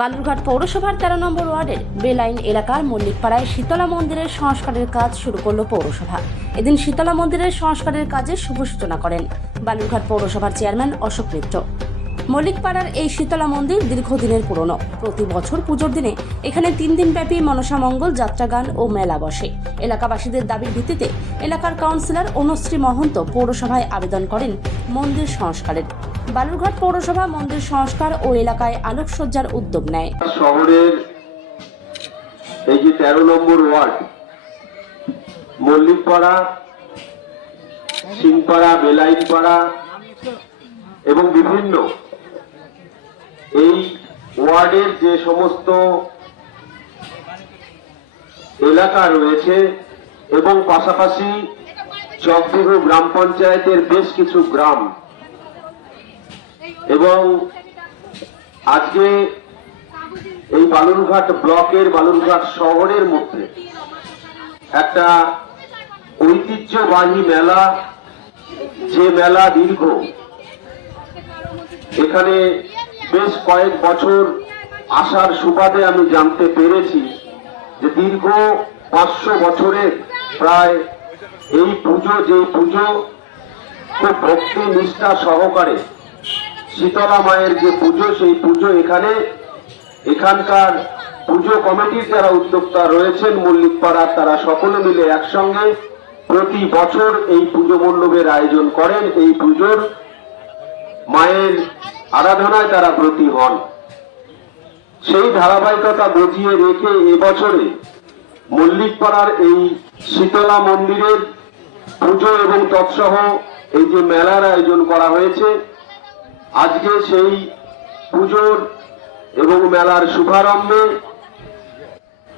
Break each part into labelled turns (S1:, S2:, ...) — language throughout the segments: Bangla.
S1: বালুরঘাট পৌরসভার তেরো নম্বর ওয়ার্ডের বেলাইন এলাকার মল্লিকপাড়ায় শীতলা মন্দিরের সংস্কারের কাজ শুরু করল পৌরসভা। এদিন শীতলা মন্দিরের সংস্কারের কাজে শুভ সূচনা করেন বালুরঘাট পৌরসভার চেয়ারম্যান অশোক মিত্র। মল্লিকপাড়ার এই শীতলা মন্দির দীর্ঘদিনের পুরনো। প্রতি বছর পুজোর দিনে এখানে তিন দিনব্যাপী মনসামঙ্গল যাত্রাগান ও মেলা বসে। এলাকাবাসীদের দাবির ভিত্তিতে এলাকার কাউন্সিলর অনুশ্রী মহন্ত পৌরসভায় আবেদন করেন মন্দির সংস্কারের। বালুরঘাট পৌরসভা মন্দির সংস্কার ও এলাকায় আলোকসজ্জার উদ্যোগ নেয়।
S2: শহরের এই যে তেরো নম্বর ওয়ার্ড, মল্লিকপাড়া, সিংপাড়া, বেলাইনপাড়া এবং বিভিন্ন এই ওয়ার্ডের যে সমস্ত এলাকা রয়েছে এবং পাশাপাশি চকবিহু গ্রাম পঞ্চায়েতের বেশ কিছু গ্রাম এবং আজকে এই বালুরঘাট ব্লকের বালুরঘাট শহরের মধ্যে একটা ঐতিহ্যবাহী মেলা, যে মেলা দীর্ঘ, এখানে বেশ কয়েক বছর আসার সুবাদে আমি জানতে পেরেছি যে দীর্ঘ পাঁচশো বছরের প্রায় এই পুজো, যে পুজো খুব ভক্তি নিষ্ঠা সহকারে শীতলা মায়ের যে পুজো, সেই পুজো এখানে। এখানকার পুজো কমিটির যারা উদ্যোক্তা রয়েছেন মল্লিকপাড়ার তারা সকলে মিলে একসঙ্গে প্রতি বছর এই পুজো মণ্ডপের আয়োজন করেন। এই পুজোর মায়ের আরাধনায় তারা ব্রতী হন। সেই ধারাবাহিকতা বজিয়ে রেখে এবছরে মল্লিকপাড়ার এই শীতলা মন্দিরের পুজো এবং তৎসহ এই যে মেলার আয়োজন করা হয়েছে আজকে সেই পুজোর এবং মেলার শুভারম্ভে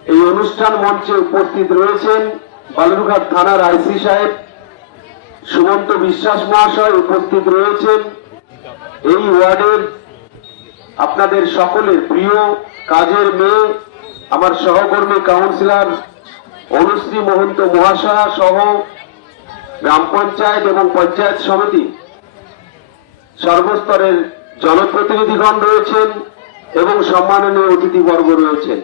S2: এই অনুষ্ঠান মঞ্চে উপস্থিত রয়েছেন বালুরঘাট থানার আইসি সাহেব, সুমন্ত বিশ্বাস মহাশয় উপস্থিত রয়েছেন। এই ওয়ার্ডের আপনাদের সকলের প্রিয় কাজের মেয়ে, আমার সহকর্মী কাউন্সিলর অনুশ্রী মহন্ত মহাশয়া সহ গ্রাম পঞ্চায়েত এবং পঞ্চায়েত সমিতি সর্বস্তরের জনপ্রতিনিধিগণ রয়েছেন এবং সম্মাননীয় অতিথিবর্গ রয়েছেন।